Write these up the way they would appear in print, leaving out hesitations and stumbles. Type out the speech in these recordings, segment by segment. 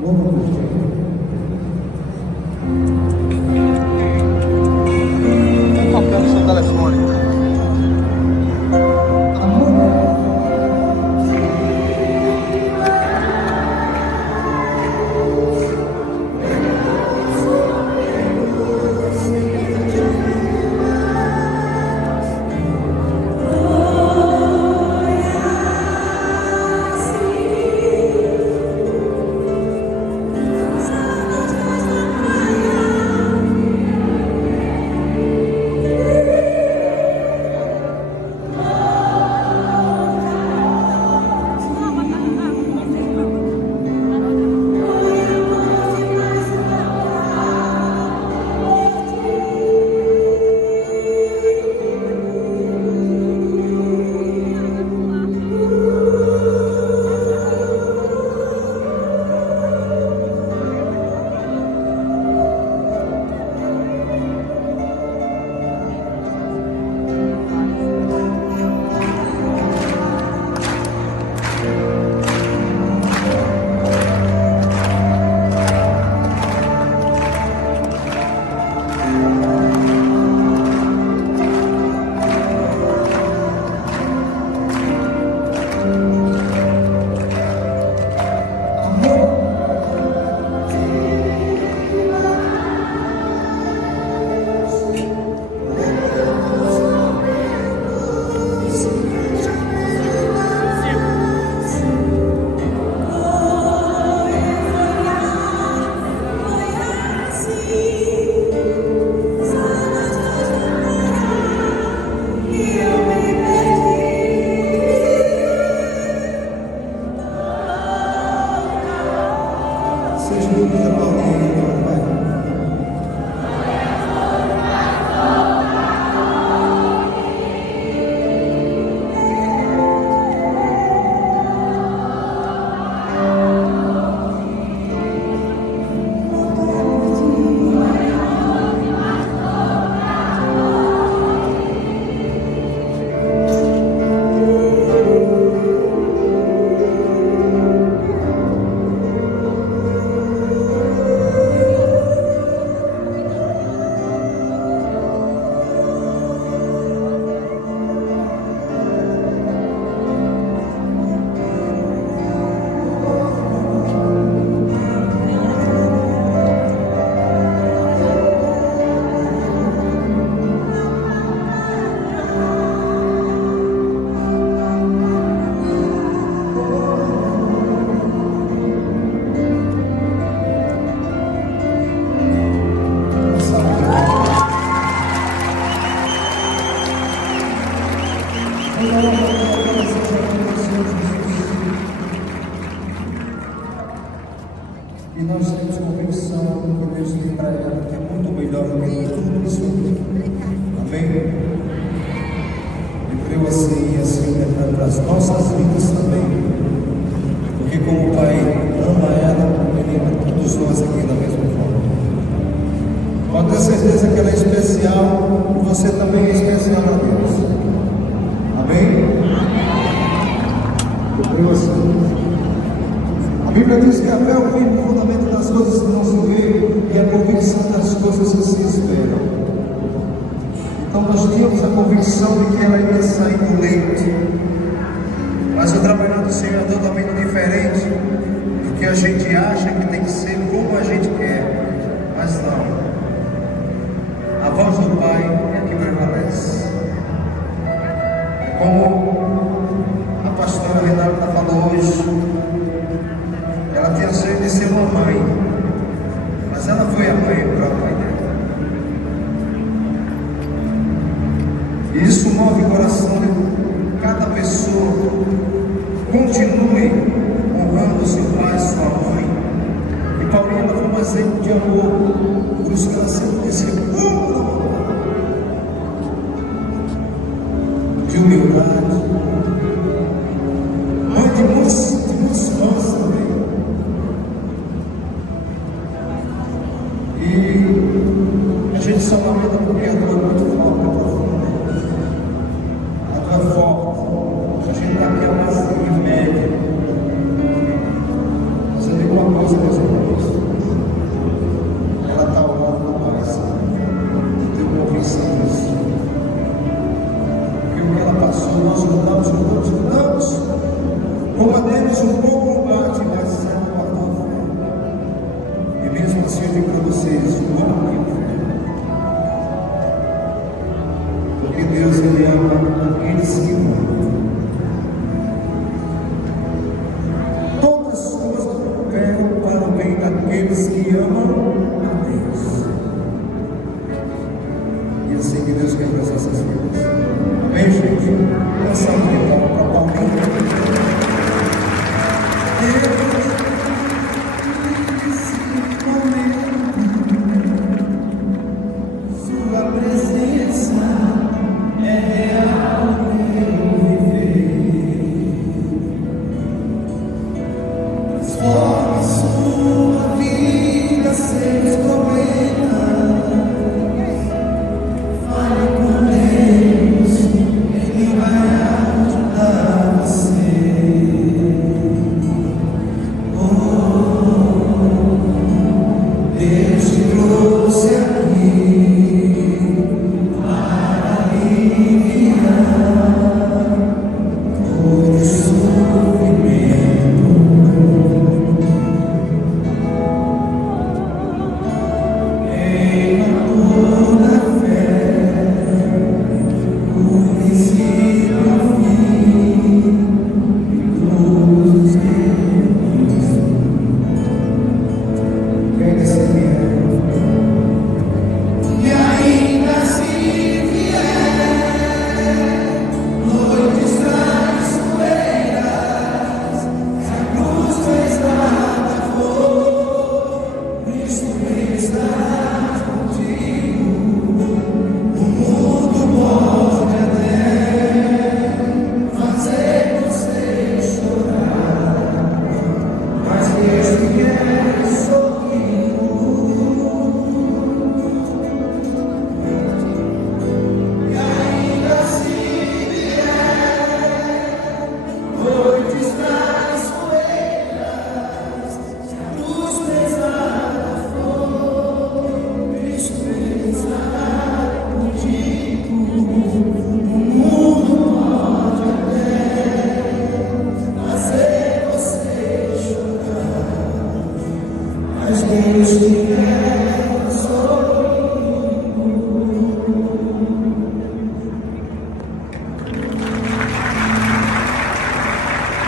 Novo Cristiano. Tocando seu telefone. E nós temos convicção que Deus tem para ela, que é muito melhor do que tudo isso. Amém? Eu creio assim, e assim é para as nossas vidas também. Porque como o Pai ama ela, Ele ama todos nós aqui da mesma forma. Pode ter certeza que ela é especial, e você também é especial a Deus. Amém? Eu creio assim. A Bíblia diz que a fé é o firme fundamento das coisas que não se vê e a convicção das coisas que se esperam. Então nós tínhamos a convicção de que ela ia sair do leite. Mas o trabalho do Senhor é totalmente diferente do que a gente acha que tem que ser como a gente quer. Mas não. A voz do Pai é a que prevalece. É como a pastora Renata falou hoje. Ela tinha sonho de ser uma mãe, mas ela foi a mãe para o pai dela. E isso move o coração de cada pessoa. Continue honrando seu pai, sua mãe. E Paulinha foi um exemplo de amor, por isso que ela sempre disse de humildade, mãe de muitos nós também. E a gente só lamenta porque a dor é muito forte, é profunda. A dor é forte. A gente está aqui há mais de média. Mas eu digo uma coisa. meus irmãos. Ela está orando mais. Eu tenho convicção disso. Porque o que ela passou, nós lutamos. Combatemos um bom combate, mas ela guardou a fé. E mesmo assim eu digo para vocês, guardem a fé. Porque Deus, Ele ama aqueles que amam. Todas as coisas cooperam para o bem daqueles que amam a Deus. E assim que Deus quer fazer essas coisas. Amém, gente? Essa vida para Paulinho. Sua presença é real no meu viver. Transforma sua vida sem problemas. Fale com Deus, Ele vai ajudar você. Deus te trouxe aqui para aliviar todo o sofrimento. Tenha toda a fé, o princípio ao fim, e todos os caminhos. Quem decidir? E ainda se vier noites traiçoeiras, se a cruz fez nada for, Cristo está contigo. O mundo pode até fazer você chorar, mas Deus quer sorrir. E ainda se vier noites traiçoeiras, se a cruz pesada for, Cristo estará contigo. O mundo pode até fazer você chorar, mas Deus te quer sorrir.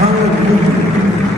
Aleluia.